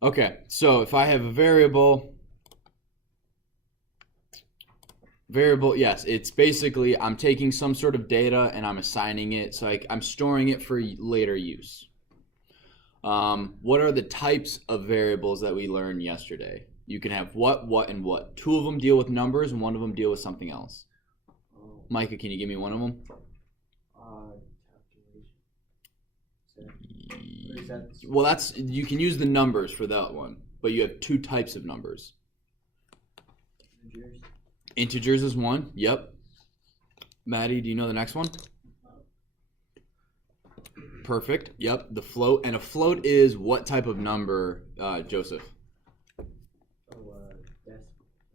Okay, so if I have a variable, yes, it's basically I'm taking some sort of data and I'm assigning it, so I'm storing it for later use. What are the types of variables that we learned yesterday? You can have what, and what. Two of them deal with numbers and one of them deal with something else. Micah, can you give me one of them? Well, you can use the numbers for that one, but you have two types of numbers. Integers is one. Yep. Maddie, do you know the next one? Perfect. Yep. The float. And a float is what type of number, Joseph? Decimal.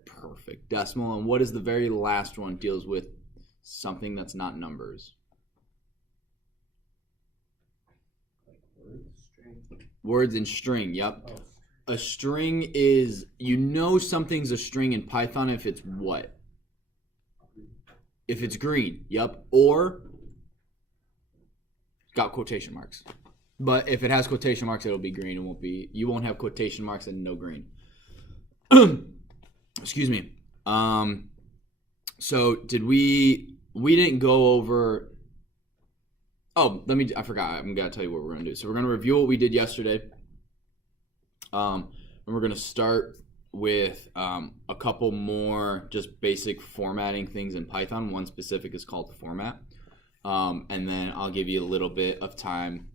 Perfect. Decimal. And what is the very last one? Deals with something that's not numbers. Words and string. Yep. A string is, something's a string in Python if it's what? If it's green. Yep. Or got quotation marks. But if it has quotation marks, it'll be green. You won't have quotation marks and no green. Excuse me. So we didn't go over. Oh, I forgot. I'm going to tell you what we're going to do. So we're going to review what we did yesterday. And we're going to start with a couple more just basic formatting things in Python. One specific is called format. And then I'll give you a little bit of time.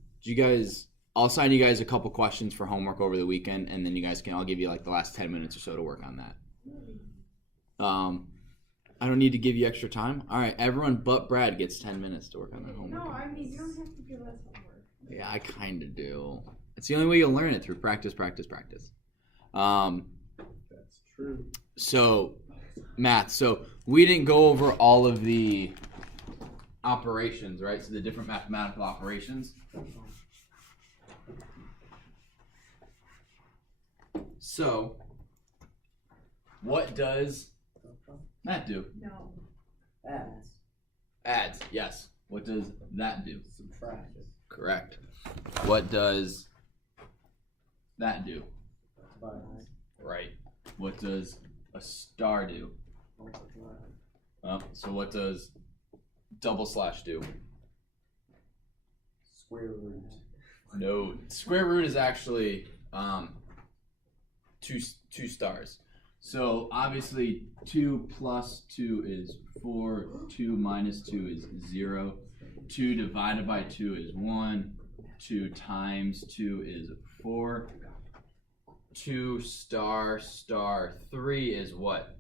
I'll assign you guys a couple questions for homework over the weekend, and then I'll give you like the last 10 minutes or so to work on that. I don't need to give you extra time. All right, everyone but Brad gets 10 minutes to work on their homework. No, I mean, you don't have to give us homework. Yeah, I kind of do. It's the only way you'll learn it, through practice, practice, practice. That's true. So, math. So, we didn't go over all of the operations, right? So, the different mathematical operations. So, what does that do? No. Adds. Yes. What does that do? Subtract. Correct. What does that do? Divide. Right. What does a star do? Multiply. So what does double slash do? Square root. No. Square root is actually two stars. So obviously 2 plus 2 is 4, 2 minus 2 is 0, 2 divided by 2 is 1, 2 times 2 is 4, 2 star 3 is what?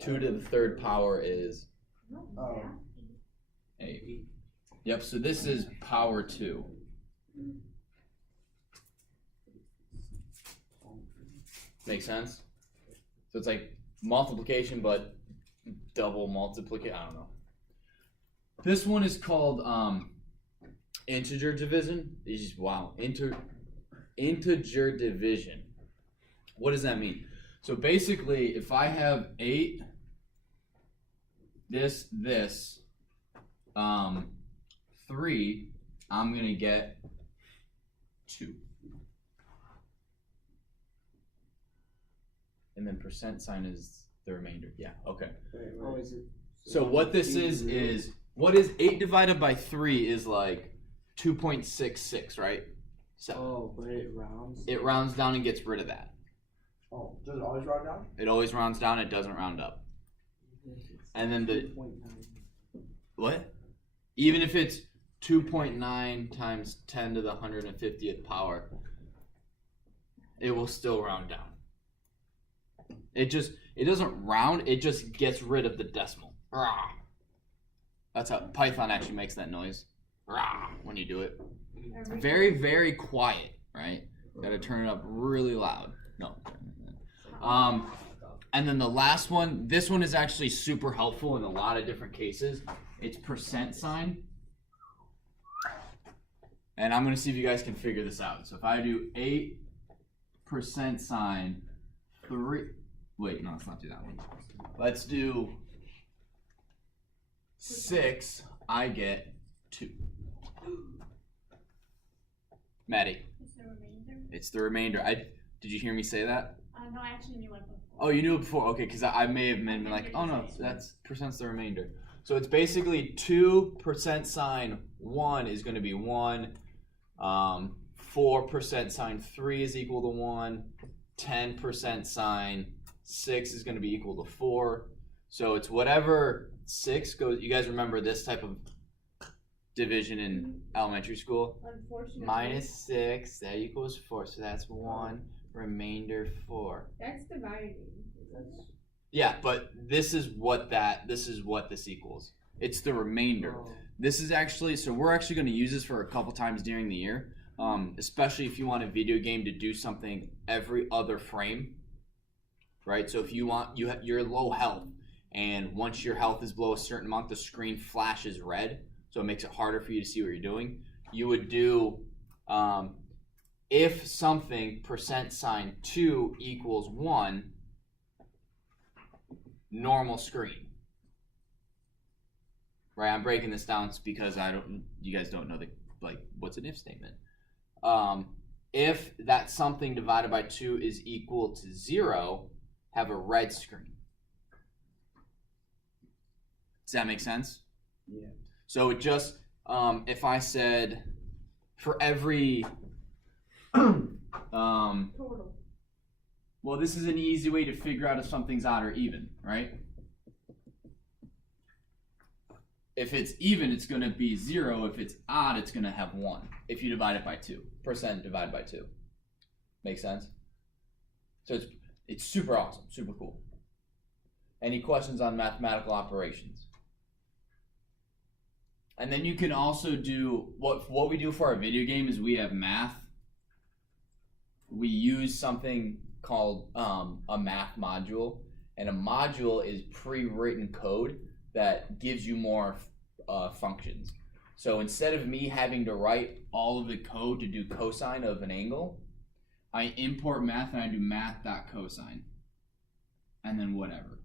2 to the third power is 8. Yep, so this is power 2. Make sense? So it's like multiplication, but double multiplication. I don't know. This one is called integer division. Integer division. What does that mean? So basically, if I have 8, this, 3, I'm gonna get 2. And then percent sign is the remainder. Yeah, okay. So what this is what is 8 divided by 3 is like 2.66, right? So but it rounds. it rounds down and gets rid of that. Oh, does it always round down? It always rounds down, it doesn't round up. And then what? Even if it's 2.9 times 10 to the 150th power, it will still round down. It doesn't round, it just gets rid of the decimal. Rah. That's how Python actually makes that noise. Rah, when you do it. It's very, very quiet, right? Gotta turn it up really loud. No. And then the last one, this one is actually super helpful in a lot of different cases. It's percent sign. And I'm gonna see if you guys can figure this out. So if I do 8% sign 3, wait, no, let's not do that one. Let's do 6, I get 2. Maddie. Is there a remainder? It's the remainder. Did you hear me say that? No, I actually knew it before. Oh, you knew it before? Okay, because I may have been like, oh no, that's percent's the remainder. So it's basically 2% sign 1 is going to be 1. 4% sign 3 is equal to 1. 10% sign 6 is going to be equal to 4. So it's whatever 6 goes. You guys remember this type of division in elementary school? Unfortunately. -6, that equals 4. So that's 1. Remainder 4. That's dividing. Yeah, but this is what this equals. It's the remainder. Oh. This is actually, so we're actually going to use this for a couple times during the year, especially if you want a video game to do something every other frame, right? So if you want, you're low health, and once your health is below a certain amount, the screen flashes red, so it makes it harder for you to see what you're doing. You would do, if something %2 equals 1, normal screen. Right, I'm breaking this down because you guys don't know what's an if statement. If that something divided by 2 is equal to 0, have a red screen. Does that make sense? Yeah. So it just, if I said, for every, Total. well, this is an easy way to figure out if something's odd or even, right? If it's even, it's going to be 0. If it's odd, it's going to have 1. If you divide it by 2. % divided by 2. Make sense? So it's super awesome, super cool. Any questions on mathematical operations? And then you can also do, what we do for our video game is we have math. We use something called a math module. And a module is pre-written code that gives you more functions. So instead of me having to write all of the code to do cosine of an angle, I import math and I do math.cosine. And then whatever.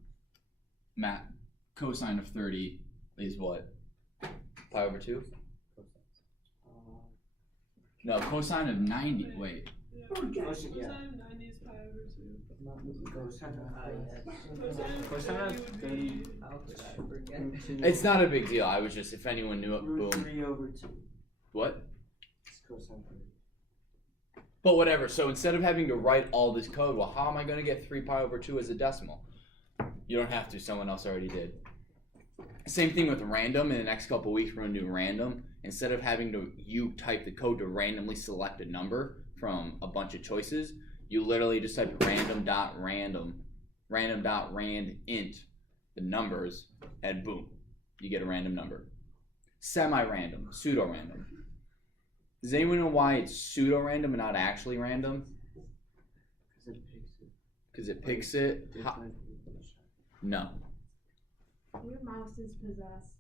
Math cosine of 30 is what? Pi over 2? No, cosine of 90. Wait. Cosine, yeah. Cosine of 90 is pi over 2. Cosine of 30. It's not a big deal. I was just, if anyone knew it, Root boom. 3 over 2. What? It's cosine 30. But whatever. So instead of having to write all this code, well, how am I going to get 3 pi over 2 as a decimal? You don't have to. Someone else already did. Same thing with random. In the next couple weeks, we're going to do random. Instead of having to type the code to randomly select a number from a bunch of choices, you literally just type random.rand int the numbers, and boom, you get a random number. Semi-random, pseudo-random. Does anyone know why it's pseudo-random and not actually random? Because it picks it. No. Your mouse is possessed.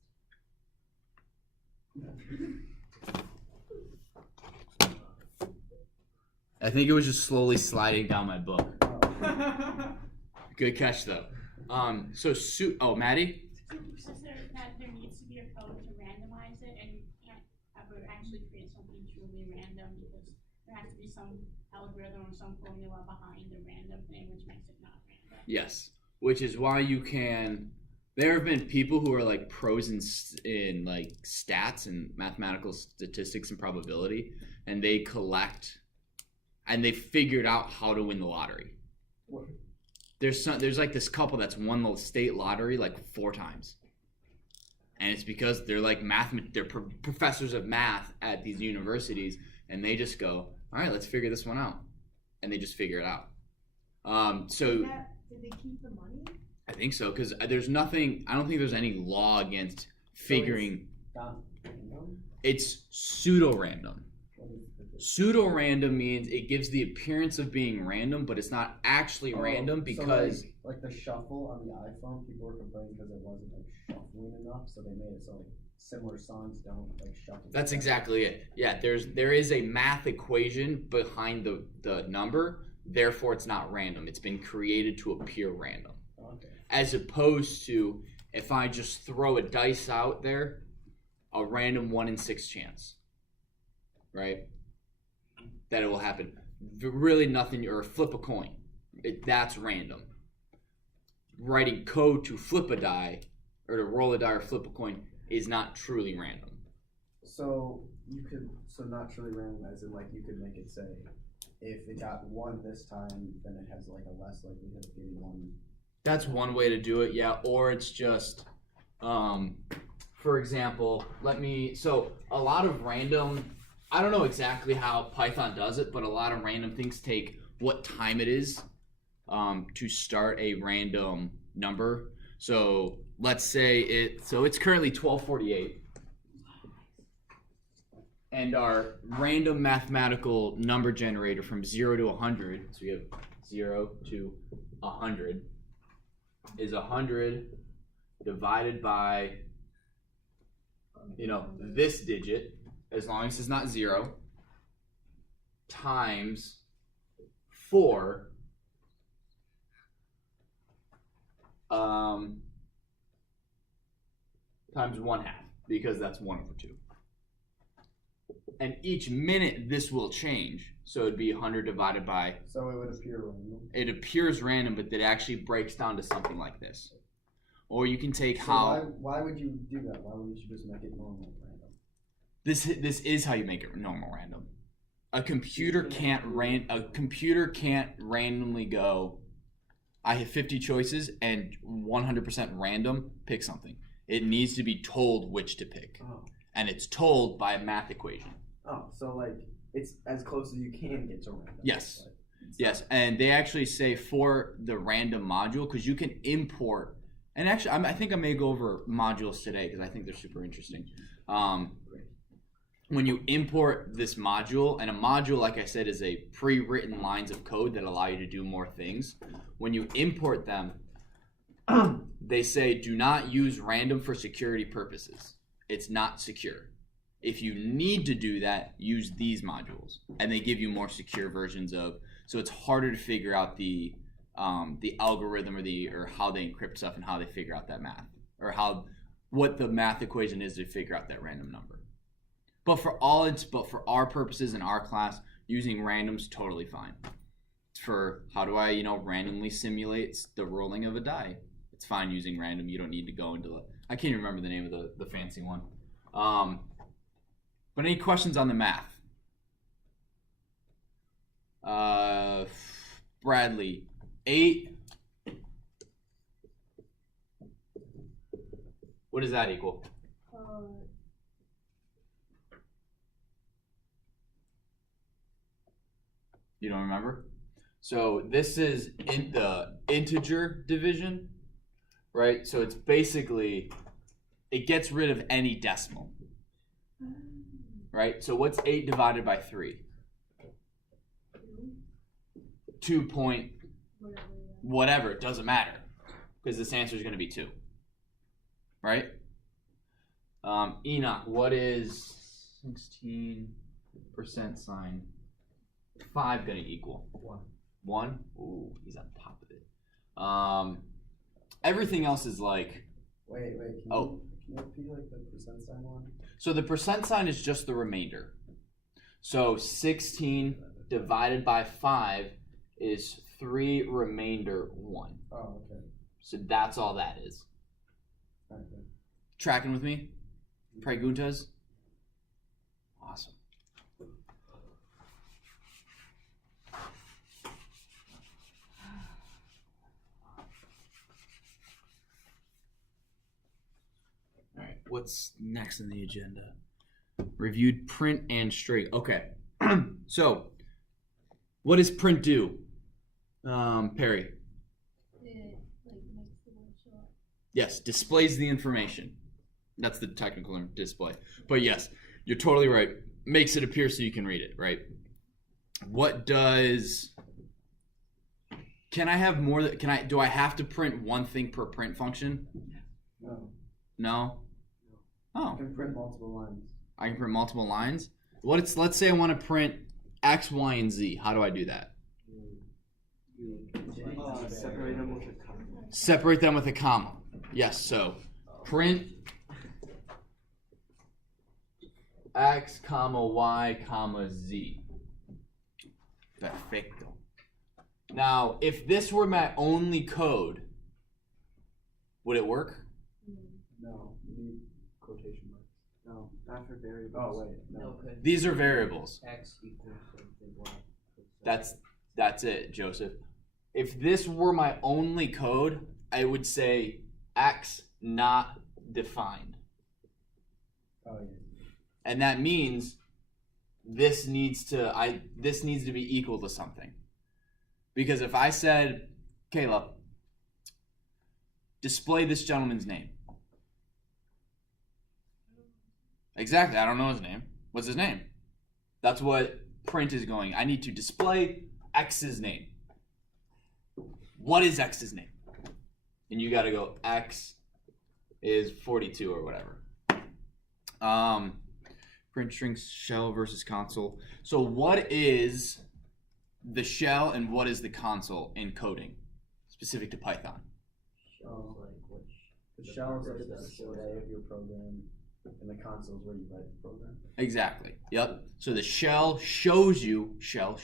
I think it was just slowly sliding down my book. Oh. Good catch, though. Maddie? So there needs to be a code to randomize it, and you can't ever actually create something truly random because there has to be some algorithm or some formula behind the random thing, which makes it not random. Yes. Which is why you can. There have been people who are like pros in like stats and mathematical statistics and probability, and they collect, and they figured out how to win the lottery. What? There's like this couple that's won the state lottery like 4 times, and it's because they're like they're professors of math at these universities, and they just go, all right, let's figure this one out, and they just figure it out. Did they keep the money? I think so, because there's nothing. I don't think there's any law against figuring. It's pseudo-random. Pseudo-random means it gives the appearance of being random, but it's not actually random because. So like the shuffle on the iPhone, people were complaining because it wasn't like shuffling enough, so they made it so like similar songs don't like shuffle. That's exactly it. Yeah, there is a math equation behind the number. Therefore, it's not random. It's been created to appear random. Okay. As opposed to if I just throw a dice out there, a random 1 in 6 chance, right? That it will happen. really nothing, or flip a coin. That's random. Writing code to flip a die, or to roll a die or flip a coin, is not truly random. So not truly random, as in like you could make it say, if it got 1 this time, then it has like a less likelihood of getting 1. That's one way to do it, yeah. Or it's just, for example, so a lot of random, I don't know exactly how Python does it, but a lot of random things take what time it is to start a random number. So let's say it's currently 12:48. And our random mathematical number generator from 0 to 100, so we have 0 to 100, is 100 divided by, this digit, as long as it's not 0, times 4, times 1/2, because that's 1/2. And each minute this will change. So it'd be 100 divided by. So it would appear random. It appears random, but it actually breaks down to something like this. Or you can take Why would you do that? Why wouldn't you just make it normal random? This is how you make it normal random. A computer can't randomly go, I have 50 choices and 100% random, pick something. It needs to be told which to pick. Oh. And it's told by a math equation. Oh, so like it's as close as you can get to random. Yes. Yes, and they actually say for the random module, because you can import, and actually I think I may go over modules today because I think they're super interesting. When you import this module, and a module, like I said, is a pre-written lines of code that allow you to do more things. When you import them, they say do not use random for security purposes. It's not secure. If you need to do that, use these modules, and they give you more secure versions of. So it's harder to figure out the algorithm or how they encrypt stuff and how they figure out that math, or what the math equation is to figure out that random number. But for our purposes in our class, using random's totally fine. For how do I randomly simulate the rolling of a die? It's fine using random. You don't need to go into I can't even remember the name of the fancy one. But any questions on the math? Bradley, 8. What does that equal? You don't remember? So this is in the integer division, right? So it's basically, it gets rid of any decimal, right? So what's 8 divided by 3? 2 point whatever, it doesn't matter, because this answer is going to be 2, right? Enoch, what is 16% sign 5 going to equal? 1? Ooh, he's on top of it. Everything else is like... Wait. Can you repeat like the percent sign one? So the percent sign is just the remainder. So 16 divided by 5 is 3 remainder 1. Oh, okay. So that's all that is. Okay. Tracking with me? Preguntas? Awesome. All right, what's next on the agenda? Reviewed print and straight. Okay. So, what does print do? Perry. It makes the word show up. Yes, displays the information. That's the technical term, display. But yes, you're totally right. Makes it appear so you can read it, right? What does... Can I have more... Do I have to print one thing per print function? No. No? Oh. You can print multiple lines. I can print multiple lines? Let's say I want to print X, Y, and Z. How do I do that? Separate them with a comma. Separate them with a comma. Yes, so print X, comma, Y, comma, Z. Perfecto. Now, if this were my only code, would it work? No, you need quotation marks. No, not for variables. Oh wait, no. These are variables. X equals something Y. That's it, Joseph. If this were my only code, I would say X not defined. Oh yeah. And that means this needs to be equal to something. Because if I said, Kayla, display this gentleman's name. Exactly, I don't know his name. What's his name? That's what print is going. I need to display X's name. What is X's name? And you gotta go X is 42 or whatever. Print string shell versus console. So what is the shell and what is the console in coding specific to Python? Shell's like which The shell is like the display of your program, and the console is where you write the program. Exactly. Yep. So the shell shows you show.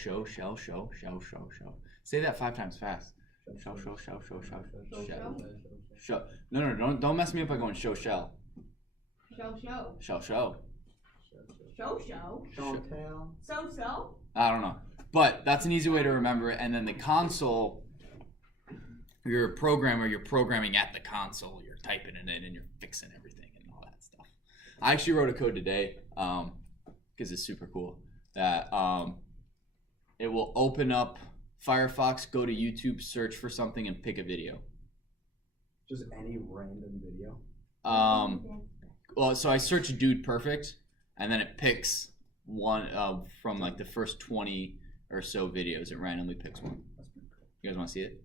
Say that 5 times fast. Show. No, don't mess me up by going show shell. Show. So. I don't know. But that's an easy way to remember it. And then the console, you're a programmer, you're programming at the console, you're typing it in and you're fixing everything and all that stuff. I actually wrote a code today, because it's super cool, that it will open up Firefox, go to YouTube, search for something, and pick a video. Just any random video. Well, so I search Dude Perfect, and then it picks one from like the first 20 or so videos. It randomly picks one. You guys want to see it?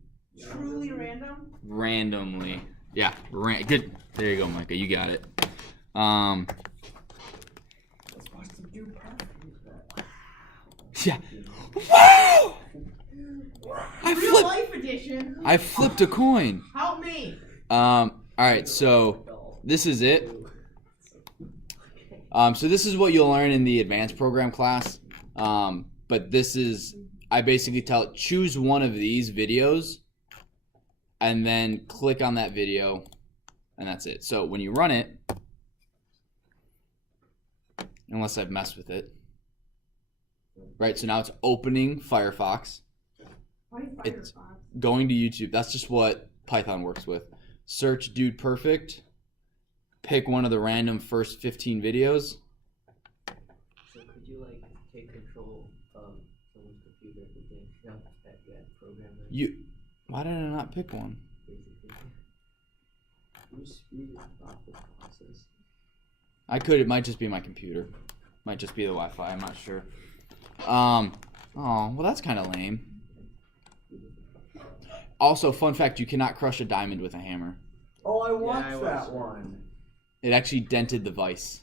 Truly random? Randomly. Yeah, good. There you go, Micah. You got it. Let's watch some Dude Perfect. Yeah. Wow! Real life edition. I flipped a coin. Help me. All right, so this is it. So this is what you'll learn in the advanced program class. But this is, I basically tell it, choose one of these videos and then click on that video, and that's it. So when you run it, unless I've messed with it, right? So now it's opening Firefox. Why It's Firefox? going to YouTube. That's just what Python works with. Search Dude Perfect. Pick one of the random first 15 videos. So could you like take control of someone's computer if they know that you had programmed Why did I not pick one? basically? You speed up the process. I could. It might just be my computer. Might just be the Wi-Fi. I'm not sure. Oh, well, that's kind of lame. Also, fun fact: you cannot crush a diamond with a hammer. Oh, I watched I that watched one. It actually dented the vise.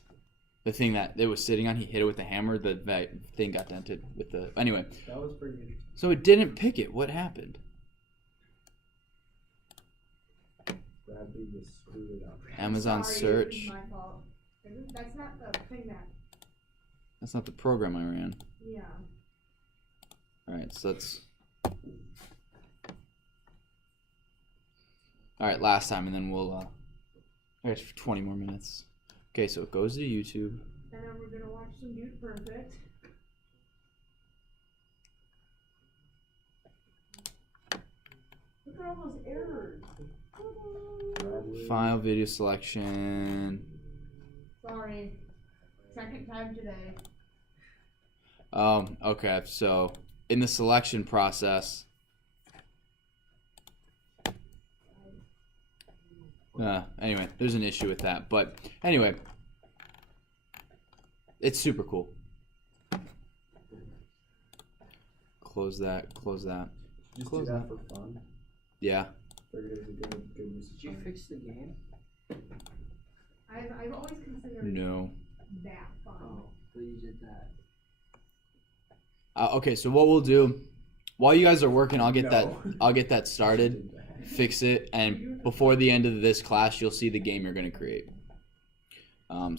The thing that it was sitting on, he hit it with the hammer. The thing got dented with the. Anyway, That was pretty interesting. so it didn't pick it. What happened? Bradley just screwed it up. Amazon Sorry, search. it's my fault. That's not the thing that. That's not the program I ran. Yeah. All right, so that's. All right, last time, and then we'll. There's 20 more minutes. Okay, so it goes to YouTube. And then we're gonna watch some Dude Perfect. Look at all those errors. Bradley. File, video selection. Sorry. Second time today. Okay, so in the selection process. Anyway, there's an issue with that. But anyway, it's super cool. Close that, close that. Just Close do that that. for fun. Yeah. Figured it was a good use of Did you time. fix the game? I've always considered No. that fun. Oh, but you did that. Okay, so what we'll do, while you guys are working, I'll get No. that started, fix it, and before the end of this class, you'll see the game you're gonna create. So